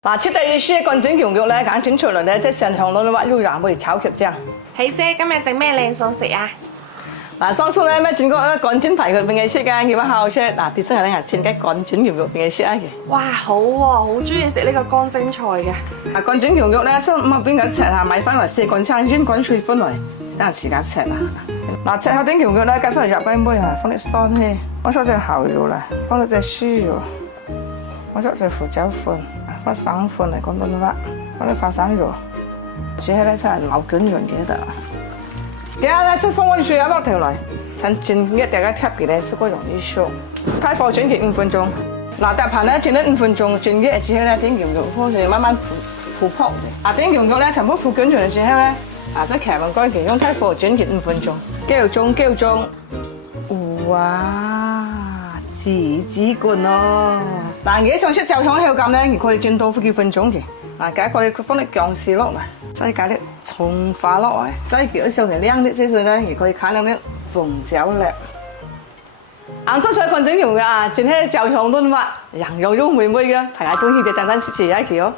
嗱，切第二些乾蒸牛肉咧，揀整出嚟咧，即係成香濃嘅話，要讓佢炒劇醬。喜姐今日整咩靚餸食啊？嗱，上次咧咩整個乾蒸排骨俾你食嘅，叫乜好食？嗱，啲真係咧係切嘅乾蒸牛肉俾你食啊嘅。哇，好喎，好中意食呢個乾蒸菜嘅。啊，乾蒸牛肉咧，先咁邊個切啊？買翻嚟四乾青煙乾水分嚟，等下時間切啦。嗱，切好啲牛肉咧，加翻入雞妹啊，放啲蒜氣，我收隻蠔肉啦，放咗隻豬肉，我收隻胡椒粉。放生粉嚟廣東話，放啲花生油，煮起咧真係冇捲潤嘅得。而家咧即放温水一落條嚟，趁煎一大家貼嘅咧，先個容易熟。開火煎佢5分鐘。嗱，大盤咧煎咗5分鐘，煎嘅之後咧啲牛肉放住慢慢鋪泡嘅。啲牛肉咧全部鋪捲咗之後咧，再開門蓋佢，用開火煎佢5分鐘。夠鐘，哇！自管咯。嗱，而家上出就響口感咧，而佢哋煎到幾分鐘嘅。嗱，加佢放啲薑絲落嚟，再加啲葱花落嚟，再叫上嚟靚啲之後咧，而佢加兩啲鳳椒粒。硬做菜乾蒸牛肉啊，煎起就香嫩滑，羊肉肉美味嘅，大家中意就簡單吃一吃哦。